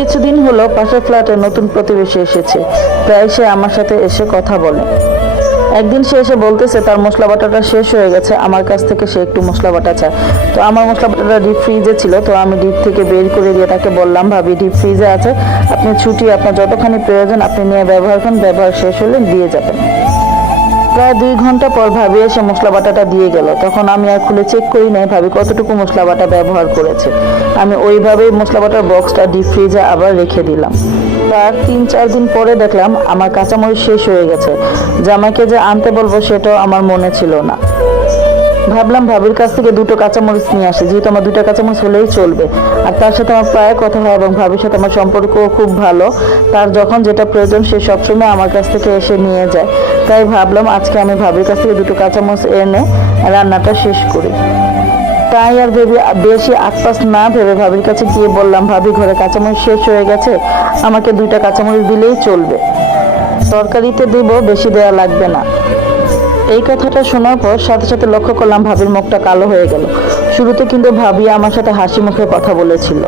কিছুদিন হলো পাশের ফ্ল্যাটে নতুন প্রতিবেশী এসেছে। প্রায় সে আমার সাথে এসে কথা বলে। একদিন সে এসে বলতেছে তার মশলা বাটাটা শেষ হয়ে গেছে, আমার কাছ থেকে সে একটু মশলা বাটা চায়। তো আমার মশলা বাটাটা ডিপ ফ্রিজে ছিল, তো আমি ডিপ থেকে বের করে দিয়ে তাকে বললাম, ভাবি ডিপ ফ্রিজে আছে, আপনি ছুটি আপনার যতখানি প্রয়োজন আপনি নিয়ে ব্যবহার করেন, ব্যবহার শেষ হলে দিয়ে যাবেন। প্রায় 2 ঘন্টা পর ভাবি এসে মশলা বাটাটা দিয়ে গেল। তখন আমি আর খুলে চেক করি নাই ভাবি কতটুকু মশলা বাটা ব্যবহার করেছে। আমি ওইভাবেই মশলা বাটার বক্সটা ডিপ ফ্রিজে আবার রেখে দিলাম। তার 3-4 দিন পরে দেখলাম আমার কাঁচামরিচ শেষ হয়ে গেছে। জামাইকে যে আনতে বলবো সেটাও আমার মনে ছিল না। ভাবলাম ভাবির কাছ থেকে 2টো কাঁচামরিচ নিয়ে আসি, যেহেতু আমার 2টা কাঁচামরিচ হলেই চলবে। আর তার সাথে আমার প্রায় কথা হয় এবং ভাবির সাথে আমার সম্পর্কও খুব ভালো। তার যখন যেটা প্রয়োজন সে সবসময় আমার কাছ থেকে এসে নিয়ে যায়। তাই ভাবলাম আজকে আমি ভাবির কাছ থেকে 2টো কাঁচামরিচ এনে রান্নাটা শেষ করি। তাই আর ভেবে বেশি আশপাশ না ভেবে ভাবির কাছে গিয়ে বললাম, ভাবি ঘরে কাঁচামরিচ শেষ হয়ে গেছে, আমাকে 2টা কাঁচামরিচ দিলেই চলবে, তরকারিতে দেব, বেশি দেওয়া লাগবে না। এই কথাটা শোনার পর সাথে সাথে লক্ষ্য করলাম ভাবির মুখটা কালো হয়ে গেল। শুরুতে কিন্তু ভাবি আমার সাথে হাসি মুখে কথা বলেছিল,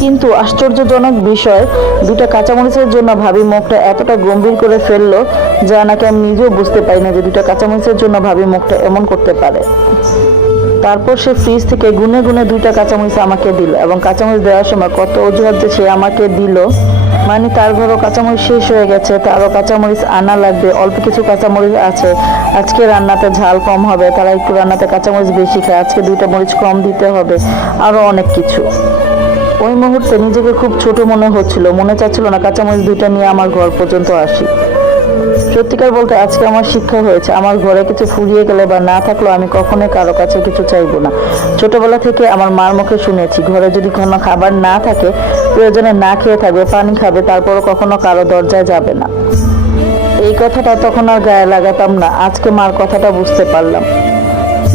কিন্তু আশ্চর্যজনক বিষয় 2টা কাঁচামরিচের জন্য ভাবি মুখটা এতটা গম্ভীর করে ফেললো যা নাকি আমি নিজেও বুঝতে পারি না যে 2টা কাঁচামরিচের জন্য ভাবি মুখটা এমন করতে পারে। তারপর সে ফ্রিজ থেকে গুনে গুনে 2টা কাঁচামরিচ আমাকে দিল এবং কাঁচামরিচ দেওয়ার সময় কত অজুহাত যে সে আমাকে দিল, মানে তার ঘরও কাঁচামরিচ শেষ হয়ে গেছে, তারও কাঁচামরিচ আনা লাগবে, অল্প কিছু কাঁচামরিচ আছে, আজকে রান্নাতে ঝাল কম হবে, তারা একটু রান্নাতে কাঁচামরিচ বেশি খায়, আজকে 2টা মরিচ কম দিতে হবে, আরও অনেক কিছু। ওই মুহূর্তে নিজেকে খুব ছোট মনে হচ্ছিল, মনে চাচ্ছিল না কাঁচামরিচ 2টা নিয়ে আমার ঘর পর্যন্ত আসি। সত্যিকার বলতে আজকে আমার শিক্ষা হয়েছে, আমার ঘরে কিছু ফুরিয়ে গেলে বা না থাকলেও আমি কখনোই কারো কাছে কিছু চাইবো না। ছোটবেলা থেকে আমার মার মুখে শুনেছি, ঘরে যদি কোনো খাবার না থাকে প্রয়োজনে না খেয়ে থাকবে, পানি খাবে, তারপরও কখনো কারো দরজায় যাবে না। এই কথাটা তখন আর গায়ে লাগাতাম না, আজকে মার কথাটা বুঝতে পারলাম।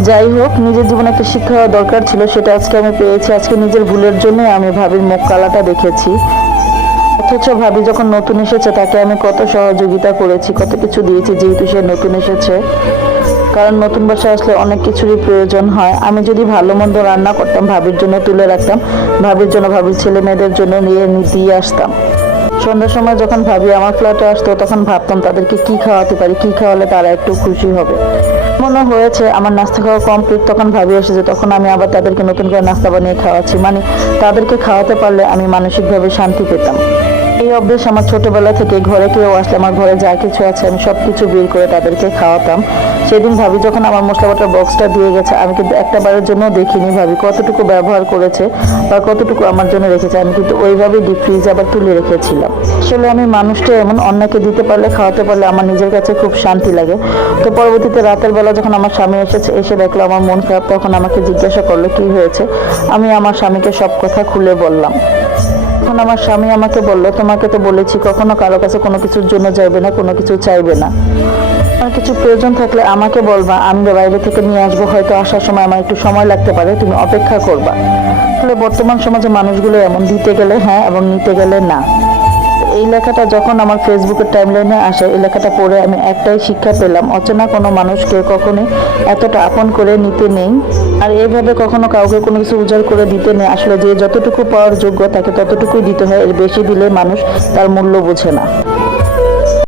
যাই হোক, নিজের জীবনে একটা শিক্ষা হওয়া দরকার ছিল, সেটা আজকে আমি পেয়েছি। আজকে নিজের ভুলের জন্যই আমি ভাবির মুখ কালাটা দেখেছি। অথচ ভাবি যখন নতুন এসেছে তাকে আমি কত সহযোগিতা করেছি, কত কিছু দিয়েছি, যেহেতু সে নতুন এসেছে। কারণ নতুন বাসায় আসলে অনেক কিছুরই প্রয়োজন হয়। আমি যদি ভালো মন্দ রান্না করতাম ভাবির জন্য তুলে রাখতাম, ভাবির জন্য, ভাবির ছেলে মেয়েদের জন্য নিয়ে দিয়ে আসতাম। সন্ধ্যার সময় যখন ভাবি আমার ফ্ল্যাটে আসতো তখন ভাবতাম তাদেরকে কি খাওয়াতে পারি, কি খাওয়ালে তারা একটু খুশি হবে। মনে হয়েছে আমার নাস্তা খাওয়া কমপ্লিট, তখন ভাবি এসেছে, তখন আমি আবার তাদেরকে নতুন করে নাস্তা বানিয়ে খাওয়াচ্ছি, মানে তাদেরকে খাওয়াতে পারলে আমি মানসিকভাবে শান্তি পেতাম। এই অভ্যেস আমার ছোটবেলা থেকে, ঘরে কেউ আসলে আমার ঘরে যা কিছু আছে আমি সব কিছু বের করে তাদেরকে খাওয়াতাম। সেদিন ভাবি যখন আমার মশলা বাটার বক্সটা দিয়ে গেছে, আমি কিন্তু একটা বারের জন্য দেখিনি ভাবি কতটুকু ব্যবহার করেছে বা কতটুকু আমার জন্য রেখেছে। আমি কিন্তু ওইভাবেই ডিপ ফ্রিজে আবার তুলে রেখেছিলাম। আসলে আমি মানুষটা এমন, অন্যকে দিতে পারলে, খাওয়াতে পারলে আমার নিজের কাছে খুব শান্তি লাগে। তো পরবর্তীতে রাতের বেলা যখন আমার স্বামী এসে দেখলো আমার মন খারাপ, তখন আমাকে জিজ্ঞাসা করলো কি হয়েছে। আমি আমার স্বামীকে সব কথা খুলে বললাম। তখন আমার স্বামী আমাকে বলল, তোমাকে তো বলেছি কখনো কারো কাছে কোনো কিছুর জন্য যাইবে না, কোনো কিছু চাইবে না, আর কিছু প্রয়োজন থাকলে আমাকে বলবা, আমি বাইরে থেকে নিয়ে আসবো, হয়তো আসার সময় আমার একটু সময় লাগতে পারে, তুমি অপেক্ষা করবা। আসলে বর্তমান সমাজে মানুষগুলো এমন, দিতে গেলে হ্যাঁ এবং নিতে গেলে না। এই লেখাটা যখন আমার ফেসবুকের টাইমলাইনে আসে, এই লেখাটা পড়ে আমি একটাই শিক্ষা পেলাম, অচেনা কোনো মানুষকে কখনোই এতটা আপন করে নিতে নেই, আর এইভাবে কখনো কাউকে কোনো কিছু উজাড় করে দিতে নেই। আসলে যে যতটুকু পাওয়ার যোগ্য তাকে ততটুকুই দিতে হয়, এর বেশি দিলে মানুষ তার মূল্য বোঝে না।